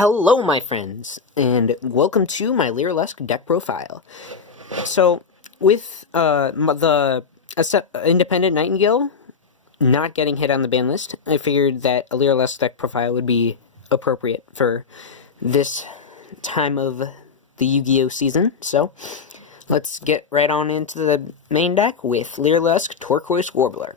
Hello, my friends, and welcome to my Lyralusc deck profile. So, with the Independent Nightingale not getting hit on the ban list, I figured that a Lyralusc deck profile would be appropriate for this time of the Yu-Gi-Oh season. So, let's get right on into the main deck with Lyralusc Turquoise Warbler.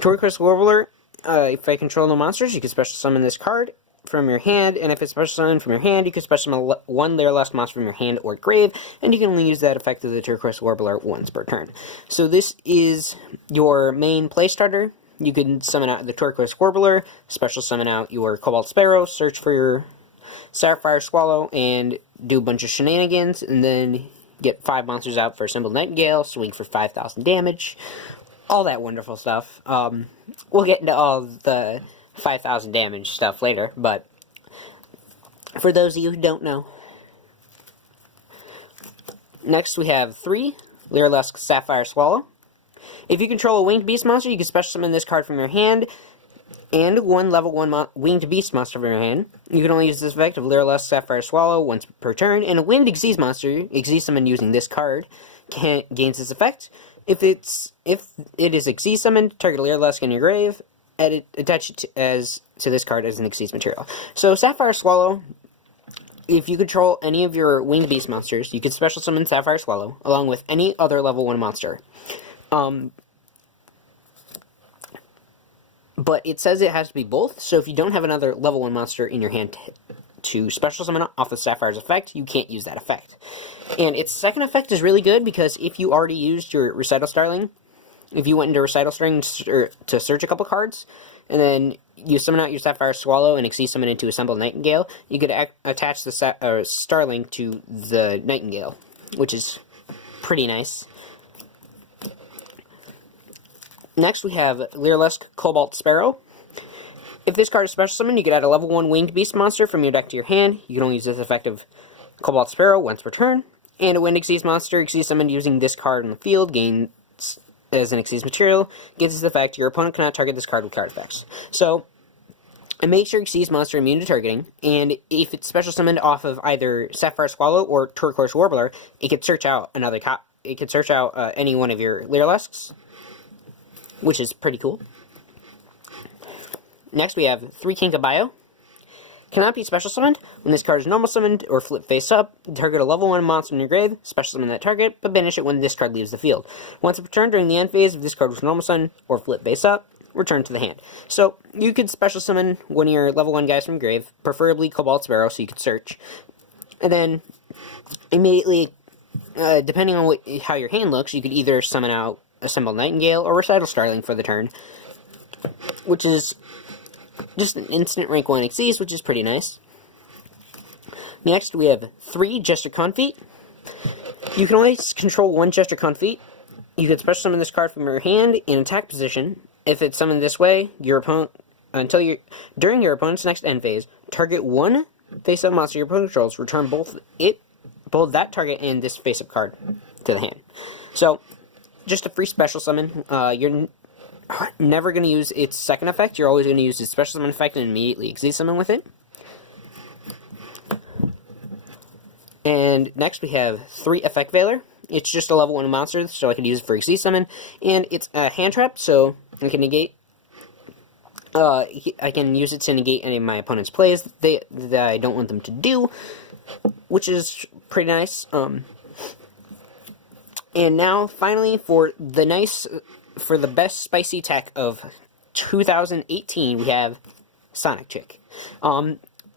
Turquoise Warbler, if I control no monsters, you can special summon this card from your hand, and if it's special summoned from your hand, you can special summon one Lyralusc monster from your hand or grave, and you can only use that effect of the Turquoise Warbler once per turn. So this is your main play starter. You can summon out the Turquoise Warbler, special summon out your Cobalt Sparrow, search for your Sapphire Swallow, and do a bunch of shenanigans, and then get 5 monsters out for Assembled Nightingale, swing for 5,000 damage, all that wonderful stuff. We'll get into all the 5,000 damage stuff later, but for those of you who don't know. Next we have 3 Lyralusc Sapphire Swallow. If you control a Winged Beast monster, you can special summon this card from your hand, and one level 1 Winged Beast monster from your hand. You can only use this effect of Lyralusc Sapphire Swallow once per turn, and a Winged Xyz monster, Xyz summoned using this card, gains this effect. If it is Xyz summoned, target Lyralusc in your grave, attach it to this card as an Xyz material. So Sapphire Swallow, if you control any of your Winged Beast monsters, you can special summon Sapphire Swallow, along with any other level 1 monster. But it says it has to be both, so if you don't have another level 1 monster in your hand to special summon off of Sapphire's effect, you can't use that effect. And its second effect is really good, because if you already used your Recital Starling, if you went into Recital Starling to search a couple cards, and then you summon out your Sapphire Swallow and Xyz summon into Assembled Nightingale, you could attach the Starling to the Nightingale, which is pretty nice. Next we have Lyralusc Cobalt Sparrow. If this card is special summoned, you can add a level 1 Winged Beast monster from your deck to your hand. You can only use this effect of Cobalt Sparrow once per turn. And a Winged Xyz monster, Xyz summoned using this card in the field, gains as an Xyz material, gives this effect. Your opponent cannot target this card with card effects. So, it makes your Xyz monster immune to targeting, and if it's special summoned off of either Sapphire Swallow or Turquoise Warbler, it could search out any one of your Lyraluscs, which is pretty cool. Next we have 3 King Caballo. Cannot be special summoned. When this card is normal summoned or flip face up, target a level 1 monster in your grave, special summon that target, but banish it when this card leaves the field. Once per turn during the end phase, if this card was normal summoned or flip face up, return to the hand. So, you could special summon one of your level 1 guys from your grave, preferably Cobalt Sparrow, so you could search. And then, immediately, depending on how your hand looks, you could either summon out Assembled Nightingale or Recital Starling for the turn, which is just an instant rank 1 Xyz, which is pretty nice. Next, we have 3 Jester Confit. You can only control 1 Jester Confit. You can special summon this card from your hand in attack position. If it's summoned this way, your opponent during your opponent's next end phase, target 1 face-up monster your opponent controls. Return both that target and this face-up card to the hand. So, just a free special summon. You're never going to use its second effect. You're always going to use its special summon effect and immediately Xyz summon with it. And next we have 3 Effect Veiler. It's just a level 1 monster, so I can use it for Xyz summon. And it's a hand trap, so I can negate. I can use it to negate any of my opponent's plays that I don't want them to do, which is pretty nice. And now, finally, for the best spicy tech of 2018, we have Sonic Chick.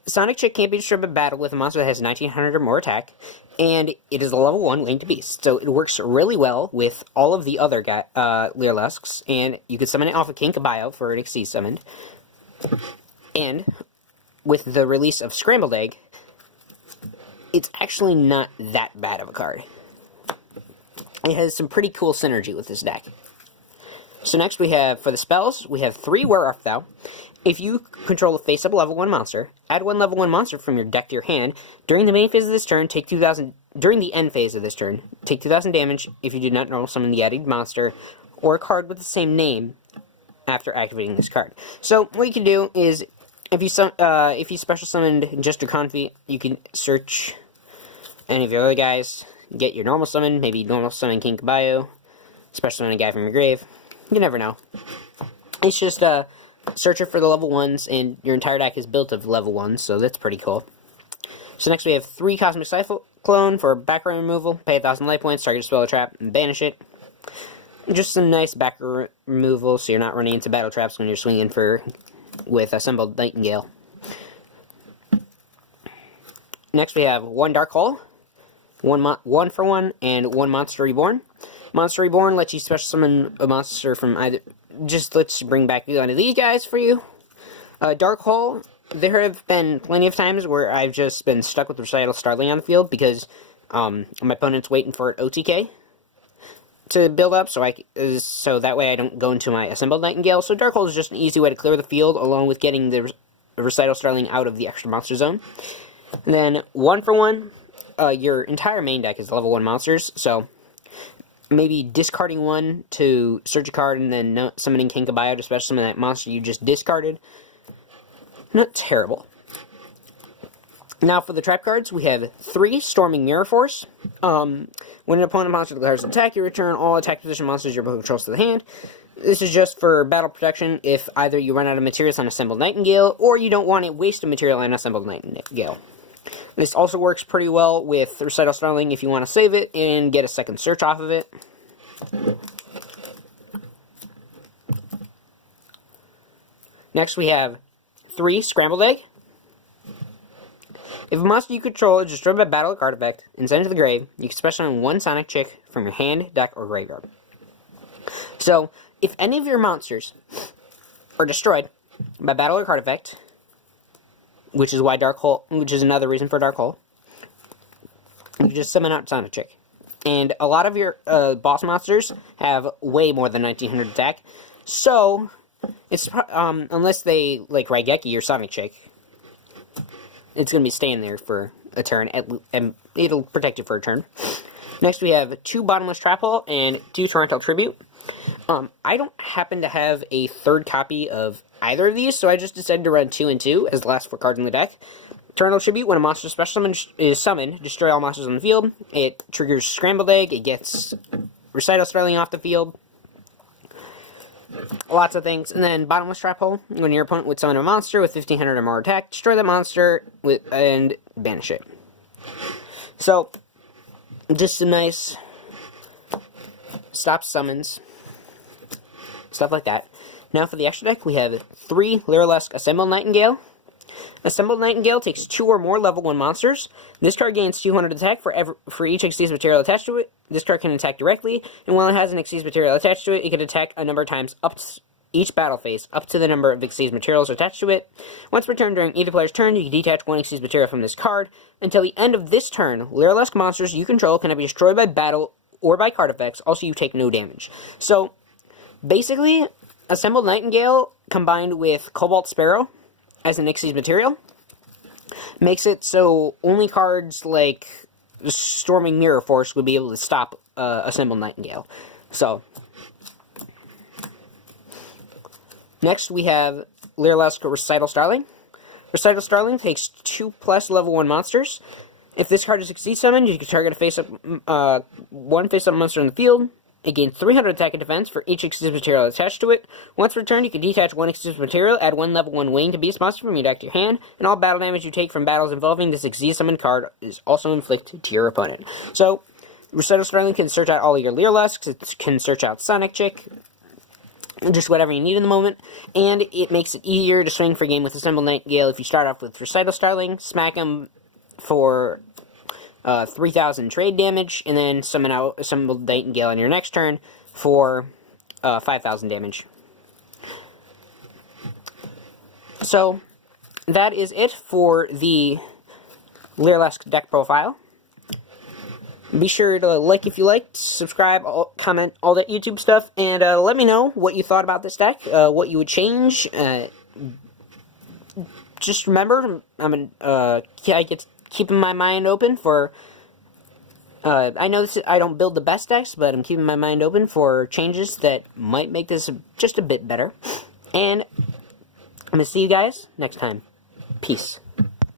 Sonic Chick can't be destroyed by battle with a monster that has 1900 or more attack, and it is a level 1 Winged Beast, so it works really well with all of the other Lyraluscs, and you could summon it off of King Caballo for an Xyz summoned. And with the release of Scrambled Egg, it's actually not that bad of a card. It has some pretty cool synergy with this deck. So next we have, for the spells, we have 3 Where Art Thou. If you control a face-up level 1 monster, add 1 level 1 monster from your deck to your hand. During the main phase of this turn, take 2,000... During the end phase of this turn, take 2,000 damage if you do not normal summon the added monster or a card with the same name after activating this card. So, what you can do is, if you special summoned Jester Confit, you can search any of your other guys, get your normal summon, maybe normal summon King Caballo, special summon a guy from your grave. You never know. It's just search it for the level 1s, and your entire deck is built of level 1s, so that's pretty cool. So next we have 3 Cosmic Cyclone for background removal. Pay 1,000 life points, target a spell or trap, and banish it. Just some nice background removal, so you're not running into battle traps when you're swinging with Assembled Nightingale. Next we have 1 Dark Hole, 1 for 1, and 1 Monster Reborn. Monster Reborn lets you special summon a monster from either... Just let's bring back one of these guys for you. Dark Hole, there have been plenty of times where I've just been stuck with Recital Starling on the field because my opponent's waiting for an OTK to build up, so that way I don't go into my Assembled Nightingale. So Dark Hole is just an easy way to clear the field, along with getting the Recital Starling out of the extra monster zone. And then 1 for 1, your entire main deck is level 1 monsters, so maybe discarding 1 to search a card and then summoning King Caballo to special summon that monster you just discarded. Not terrible. Now for the trap cards, we have 3 Storming Mirror Force. When an opponent monster declares an attack, you return all attack position monsters your opponent controls to the hand. This is just for battle protection if either you run out of materials on Assembled Nightingale, or you don't want to waste a material on Assembled Nightingale. This also works pretty well with Recital Starling if you want to save it and get a second search off of it. Next we have 3 Scrambled Egg. If a monster you control is destroyed by battle or card effect and sent to the grave, you can special summon 1 Sonic Chick from your hand, deck, or graveyard. So, if any of your monsters are destroyed by battle or card effect, which is another reason for Dark Hole, you just summon out Sonic Chick. And a lot of your boss monsters have way more than 1900 attack, so it's unless they like Raigeki or Sonic Chick, it's going to be staying there for a turn, and it'll protect it for a turn. Next we have 2 Bottomless Trap Hole and 2 Torrential Tribute. I don't happen to have a 3rd copy of either of these, so I just decided to run 2 and 2 as the last 4 cards in the deck. Torrential Tribute, when a monster special summon is summoned, destroy all monsters on the field. It triggers Scrambled Egg, it gets Recital Starling off the field. Lots of things. And then Bottomless Trap Hole, when your opponent would summon a monster with 1500 or more attack, destroy that monster and banish it. So, just a nice stop summons, stuff like that. Now for the extra deck, we have 3 Lyralusc Assembled Nightingale. Assembled Nightingale takes 2 or more level 1 monsters. This card gains 200 attack for each Xyz material attached to it. This card can attack directly, and while it has an Xyz material attached to it, it can attack a number of times up to each battle phase, up to the number of Xyz materials attached to it. Once per turn during either player's turn, you can detach 1 Xyz material from this card. Until the end of this turn, Lyralusc monsters you control cannot be destroyed by battle or by card effects. Also, you take no damage. So, basically, Assembled Nightingale combined with Cobalt Sparrow as an Xyz material makes it so only cards like Storming Mirror Force would be able to stop Assembled Nightingale. So, next we have Lyralusc Recital Starling. Recital Starling takes 2+ level 1 monsters. If this card is Xyz summoned, you can target a one face-up monster in the field. It gains 300 attack and defense for each Xyz material attached to it. Once per turn, you can detach 1 Xyz material, add 1 level 1 winged beast monster from your deck to your hand, and all battle damage you take from battles involving this Xyz summoned card is also inflicted to your opponent. So, Recital Starling can search out all of your Lyraluscs, it can search out Sonic Chick, just whatever you need in the moment, and it makes it easier to swing for a game with Assembled Nightingale if you start off with Recital Starling, smack him for 3,000 trade damage, and then summon out Assembled Nightingale on your next turn for 5,000 damage. So, that is it for the Lyralusc deck profile. Be sure to like if you liked, subscribe, comment, all that YouTube stuff, and let me know what you thought about this deck, what you would change. Just remember, I get keeping my mind open for, I know I don't build the best decks, but I'm keeping my mind open for changes that might make this just a bit better. And I'm going to see you guys next time. Peace.